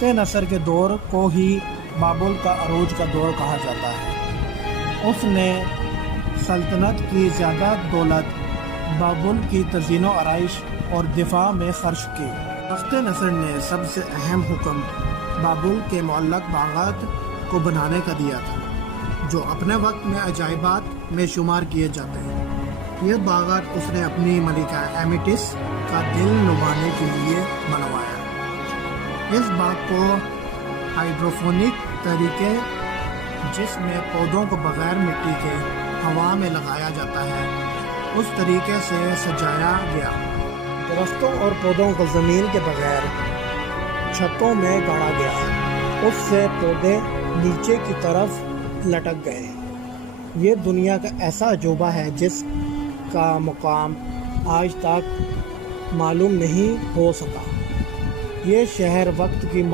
وقت نصر کے دور کو ہی بابل کا عروج کا دور کہا جاتا ہے۔ اس نے سلطنت کی زیادہ دولت بابل کی تزئین و آرائش اور دفاع میں خرچ کی۔ وقت نصر نے سب سے اہم حکم بابل کے معلق باغات کو بنانے کا دیا تھا، جو اپنے وقت میں عجائبات میں شمار کیے جاتے ہیں۔ یہ باغات اس نے اپنی ملکہ ایمیٹس کا دل لبھانے کے لیے بنوایا۔ اس باغ کو ہائیڈروفونک طریقے، جس میں پودوں کو بغیر مٹی کے ہوا میں لگایا جاتا ہے، اس طریقے سے سجایا گیا۔ درختوں اور پودوں کو زمین کے بغیر چھتوں میں گاڑا گیا، اس سے پودے نیچے کی طرف لٹک گئے۔ یہ دنیا کا ایسا عجوبہ ہے جس کا مقام آج تک معلوم نہیں ہو سکا۔ یہ شہر وقت کی